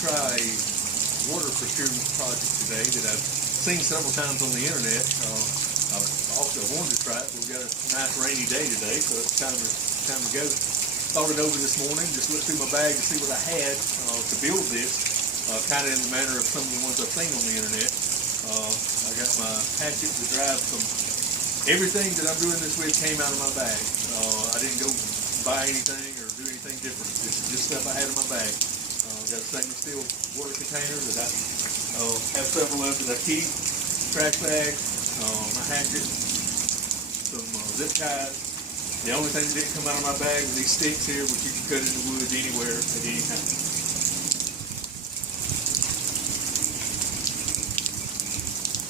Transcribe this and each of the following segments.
try a water procurement project today that I've seen several times on the internet. I've also wanted to try it. We've got a nice rainy day today, so it's time to go. Thought it over this morning, just looked through my bag to see what I had to build this, kind of in the manner of some of the ones I've seen on the internet. I got my hatchet to drive some. Everything that I'm doing this with came out of my bag. I didn't go buy anything or do anything different. This is just stuff I had in my bag. Got a stainless steel water container that I have several of that I keep, trash bag, my hatchet, some zip ties. The only thing that didn't come out of my bag were these sticks here, which you can cut in the wood anywhere at any time.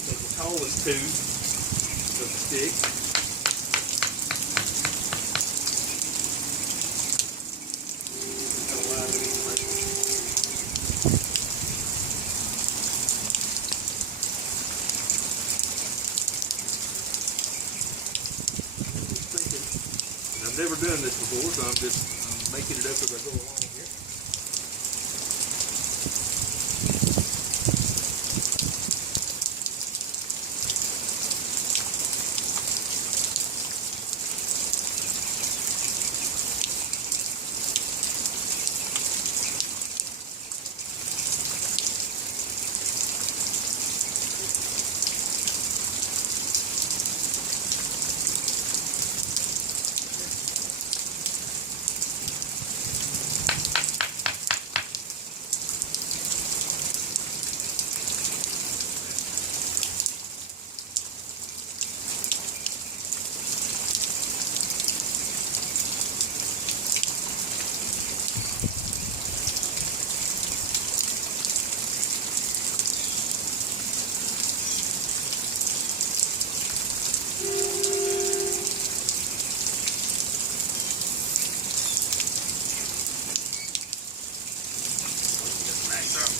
So the tallest two of the sticks. I've never done this before, so I'm making it up as I go along here.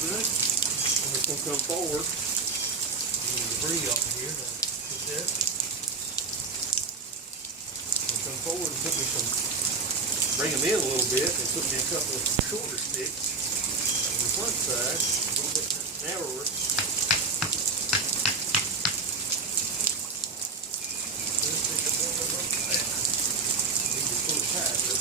Good. I'm just going to come forward. Get the debris off of here to put that. I'm come forward and put me bring them in a little bit and put me a couple of shorter sticks on the front side, a little bit narrower. Need to pull it tighter.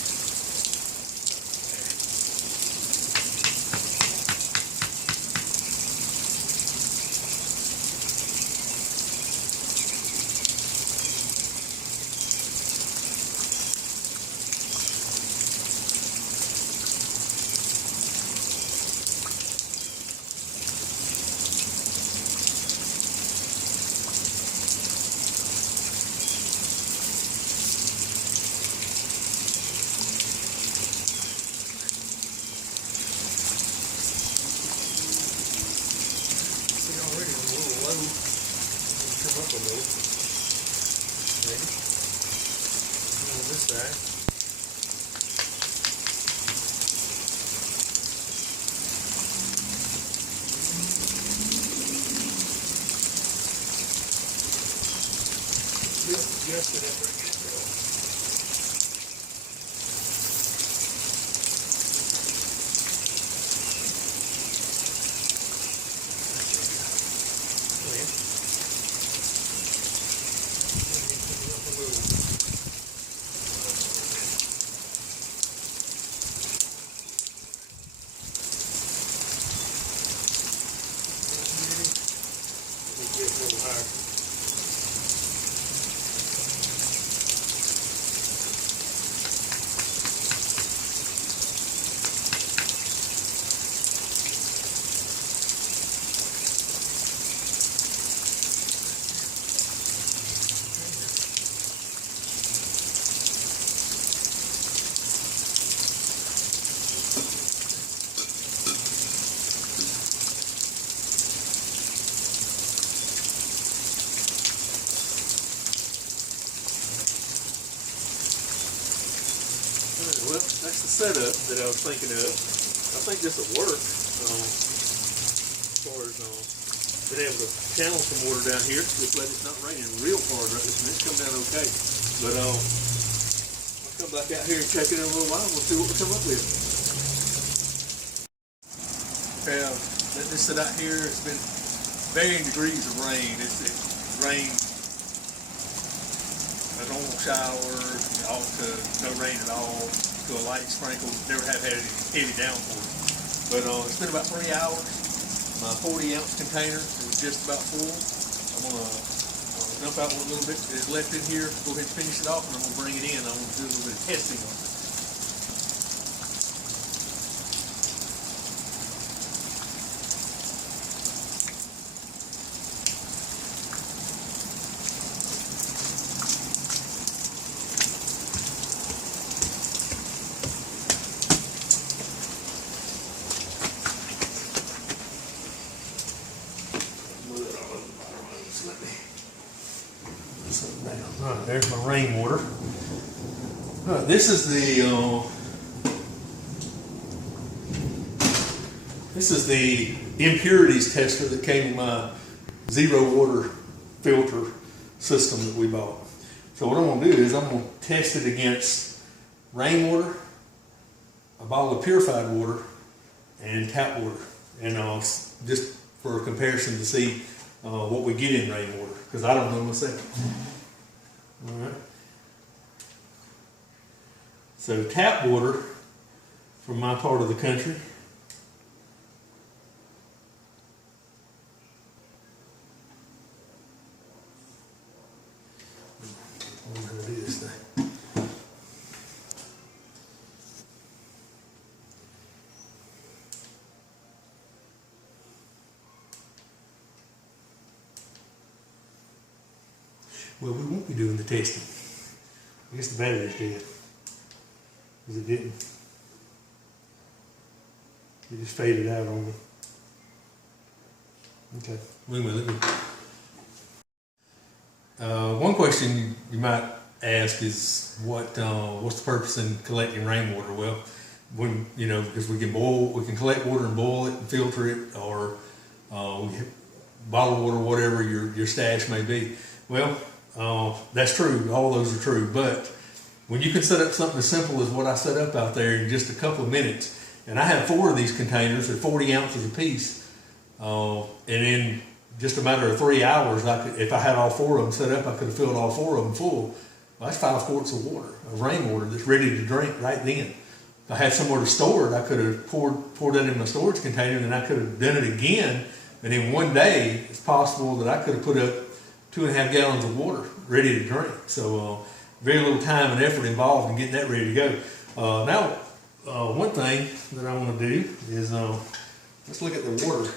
Come up a little. Maybe. On this side. Just it up right here. Get a little higher. Well, that's the setup that I was thinking of. I think this will work as far as being able to channel some water down here. Just let it not raining real hard right this minute. It's come down okay. But I'll come back out here and check it in a little while and we'll see what we come up with. have let this sit out here. It's been varying degrees of rain. It rained a normal shower, all to no rain at all, to a light sprinkle. Never have had any heavy downpour. But it's been about 3 hours. My 40-ounce container is just about full. I'm gonna dump out what little bit is left in here. Go ahead and finish it off, and I'm gonna bring it in. I'm gonna do a little bit of testing on it. All right, there's my rainwater. All right, this is the impurities tester that came in my zero water filter system that we bought. So what I'm going to do is I'm going to test it against rainwater, a bottle of purified water, and tap water, and just for a comparison to see what we get in rainwater, because I don't know myself. All right. So tap water from my part of the country. I don't know how to do this thing. Well, we won't be doing the testing. I guess the battery's dead. Because it didn't. It just faded out on me. Okay. Wait a minute. One question you might ask is what's the purpose in collecting rainwater? Well, when because we can collect water and boil it and filter it, or bottled water, whatever your stash may be. Well, that's true. All those are true. But when you can set up something as simple as what I set up out there in just a couple of minutes, and I have 4 of these containers, they're 40 ounces apiece, and in just a matter of 3 hours, if I had all 4 of them set up, I could have filled all 4 of them full. Well, that's 5 quarts of water, of rainwater that's ready to drink right then. If I had somewhere to store it, I could have poured that in my storage container, and then I could have done it again. And in one day, it's possible that I could have put up 2.5 gallons of water ready to drink. So very little time and effort involved in getting that ready to go. Now, one thing that I want to do is let's look at the water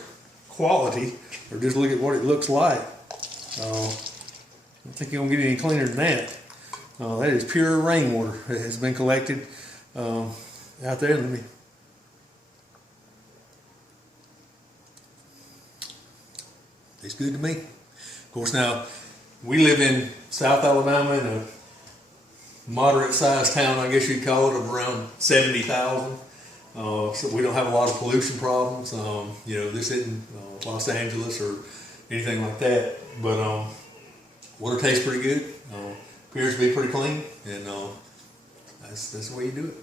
quality, or just look at what it looks like. I don't think you're going to get any cleaner than that. That is pure rainwater. It has been collected out there. Let me. Tastes good to me. Of course, now we live in South Alabama in a moderate-sized town, I guess you'd call it, of around 70,000. So we don't have a lot of pollution problems. This isn't Los Angeles or anything like that. But water tastes pretty good. Appears to be pretty clean, and that's the way you do it.